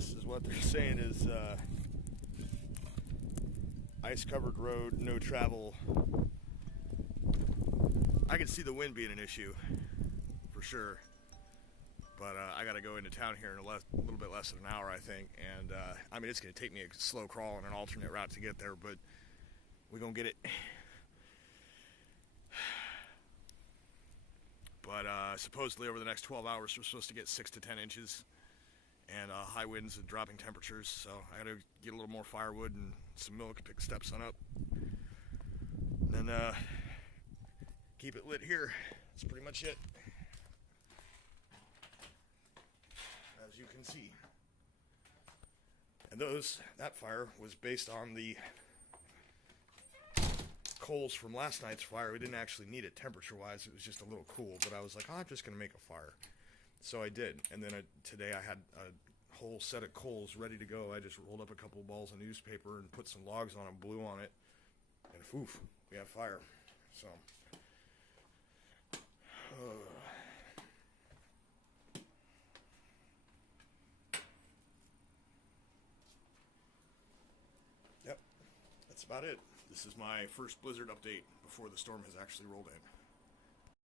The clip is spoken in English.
this is what they're saying is ice-covered road, no travel. I can see the wind being an issue, for sure. But I got to go into town here in a little bit less than an hour, I think. And, I mean, it's going to take me a slow crawl on an alternate route to get there, but we're going to get it. But supposedly over the next 12 hours, we're supposed to get 6 to 10 inches. And high winds and dropping temperatures. So I got to get a little more firewood and some milk, pick the stepson up. And then keep it lit here. That's pretty much it. As you can see. And that fire was based on the coals from last night's fire. We didn't actually need it temperature-wise. It was just a little cool. But I was like, I'm just going to make a fire. So I did. And then today I had a whole set of coals ready to go. I just rolled up a couple balls of newspaper and put some logs on them, blew on it. And poof, we have fire. So... Yep, that's about it. This is my first blizzard update before the storm has actually rolled in.